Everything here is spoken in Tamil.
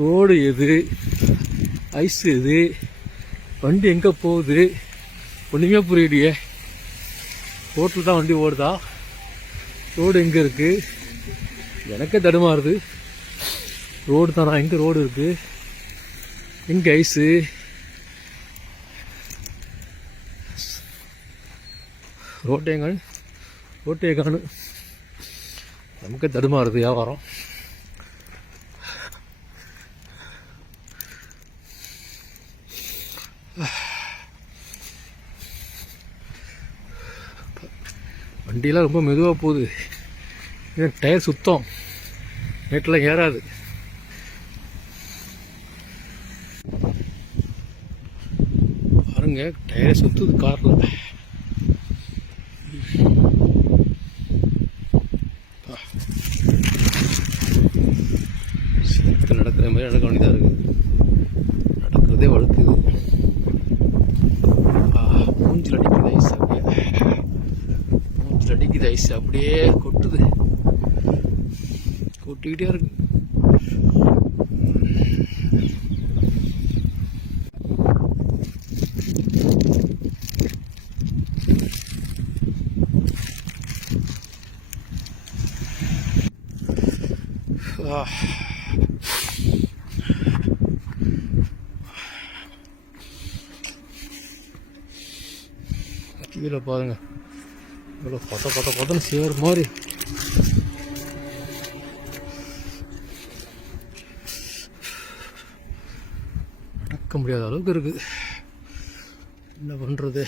ரோடு எது, ஐஸ் எது, வண்டி எங்கே போகுது ஒன்றுமே புரியலையே. ரோட்டில் தான் வண்டி ஓடுதா, ரோடு எங்கே இருக்குது எனக்கே தடுமாறுது. ரோடு தானா, எங்கே ரோடு இருக்குது, எங்கே ஐஸு, ரோட்டே காணு. நமக்கு தடுமாறுது வியாபாரம். வண்டியெல்லாம் ரொம்ப மெதுவாக போகுது. டயர் சுத்தம், நேற்றெல்லாம் ஏறாது. பாருங்க, டயர் சுத்துது காரில். நடக்கிற மாதிரி நடக்க வேண்டியதாக இருக்குது. நடக்கிறதே வழுக்குது. மூஞ்சில் அடிக்குது ஐஸ், அப்படியே மூஞ்சில் அடிக்குது ஐஸ், அப்படியே கொட்டுது, கொட்டிக்கிட்டே இருக்கு. கீழே பாருங்க, இவ்வளோ கொத்தன்னு சேர் மாதிரி. நடக்க முடியாத அளவுக்கு இருக்குது. என்ன பண்ணுறது?